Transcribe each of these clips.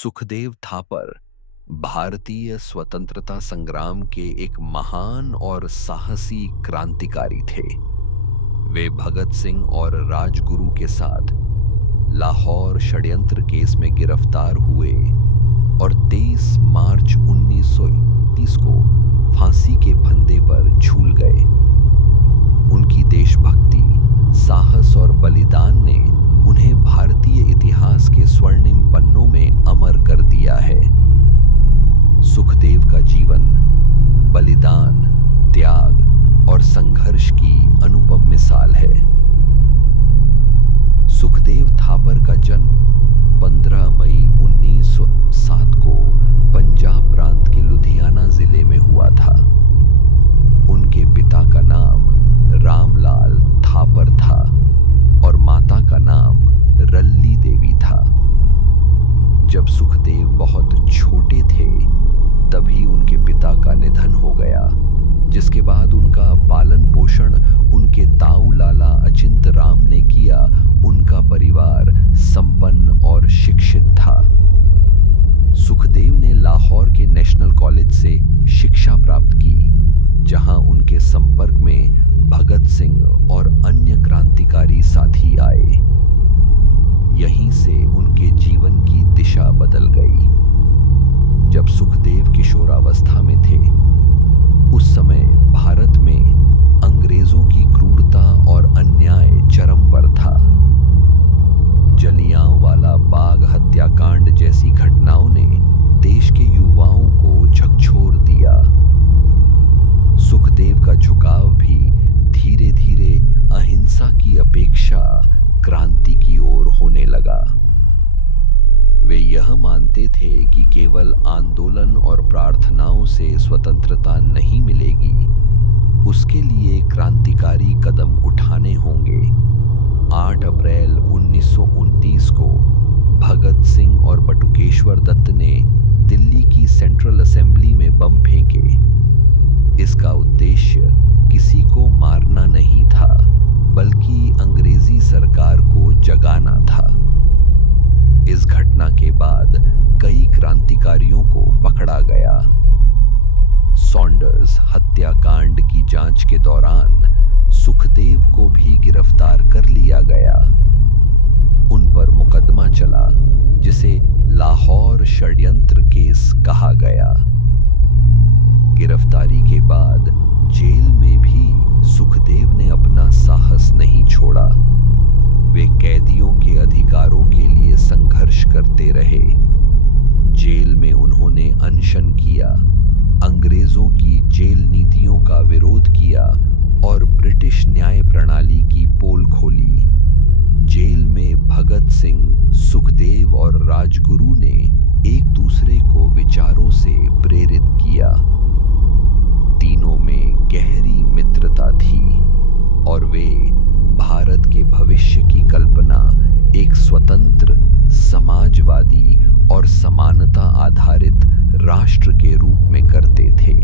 सुखदेव थापर भारतीय स्वतंत्रता संग्राम के एक महान और साहसी क्रांतिकारी थे। वे भगत सिंह और राजगुरु के साथ लाहौर षड्यंत्र केस में गिरफ्तार हुए और 23 मार्च 1931 को फांसी के फंदे पर झूल गए। उनकी देशभक्ति, साहस और बलिदान ने उन्हें भारतीय इतिहास के स्वर्णिम पन्नों में अमर कर दिया है। सुखदेव का जीवन बलिदान, त्याग और संघर्ष की अनुपम मिसाल है। सुखदेव थापर का जन्म 15 मई 1907 को पंजाब प्रांत के लुधियाना जिले में हुआ था। उनके पिता का नाम रामलाल थापर था और माता का नाम रल्ली देवी था। जब सुखदेव बहुत छोटे थे तभी उनके पिता का निधन हो गया, जिसके बाद उनका पालन पोषण उनके ताऊ लाला अचिंत राम ने किया। उनका परिवार संपन्न और शिक्षित था। सुखदेव ने लाहौर के नेशनल कॉलेज से शिक्षा प्राप्त की, जहां उनके संपर्क में भगत सिंह और अन्य क्रांतिकारी साथी आए। यहीं से उनके जीवन की दिशा बदल गई। जब सुखदेव किशोरावस्था में थे, उस समय भारत में अंग्रेजों की क्रूरता और अन्याय चरम पर था। जलियांवाला बाग हत्याकांड जैसी घटनाओं ने देश के युवाओं को झकझोर दिया। सुखदेव का झुकाव भी धीरे धीरे अहिंसा की अपेक्षा क्रांति की ओर होने लगा। वे यह मानते थे कि केवल आंदोलन और प्रार्थनाओं से स्वतंत्रता नहीं मिलेगी, उसके लिए क्रांतिकारी कदम उठाने होंगे। 8 अप्रैल 1929 को भगत सिंह और बटुकेश्वर दत्त ने दिल्ली की सेंट्रल असेंबली में बम फेंके। इसका उद्देश्य किसी को मारना नहीं था, बल्कि अंग्रेजी सरकार को जगाना था। इस घटना के बाद कई क्रांतिकारियों को पकड़ा गया। सॉन्डर्स हत्याकांड की जांच के दौरान सुखदेव को भी गिरफ्तार कर लिया गया। उन पर मुकदमा चला, जिसे लाहौर षड्यंत्र केस कहा गया। गिरफ्तारी के बाद जेल में भी सुखदेव ने अपना साहस नहीं छोड़ा। वे कैदियों के अधिकारों के लिए संघर्ष करते रहे। जेल में उन्होंने अनशन किया, अंग्रेजों की जेल नीतियों का विरोध किया और ब्रिटिश न्याय प्रणाली की पोल खोली। जेल में भगत सिंह, सुखदेव और राजगुरु ने एक दूसरे को विचारों से प्रेरित किया। तीनों में गहरी मित्रता थी और वे भारत के भविष्य की कल्पना एक स्वतंत्र, समाजवादी और समानता आधारित राष्ट्र के रूप में करते थे।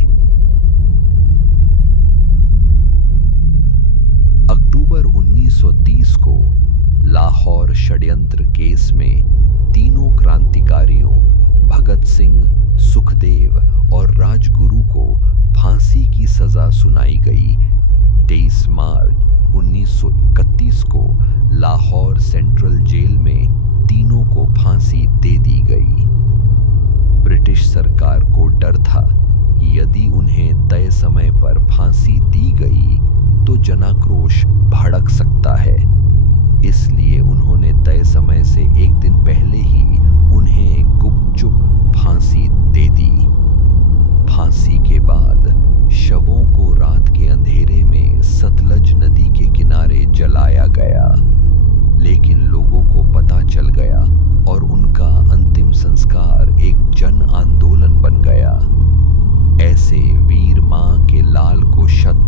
अक्टूबर 1930 को लाहौर षड्यंत्र केस में तीनों क्रांतिकारियों भगत सिंह, सुखदेव और राजगुरु को फांसी की सजा सुनाई गई। 23 मार्च 1931 को लाहौर सेंट्रल जेल में तीनों को फांसी दे दी गई। ब्रिटिश सरकार को डर था कि यदि उन्हें तय समय पर फांसी दी गई तो जनाक्रोश भड़क सकता है। इसलिए उन्होंने तय समय से एक दिन पहले ही उन्हें गुपचुप फांसी दे दी। फांसी के बाद शवों को रात के अंधेरे में सतलज नदी के किनारे जलाया गया, लेकिन लोगों को पता चल गया और उनका अंतिम संस्कार एक जन आंदोलन बन गया। ऐसे वीर मां के लाल को शत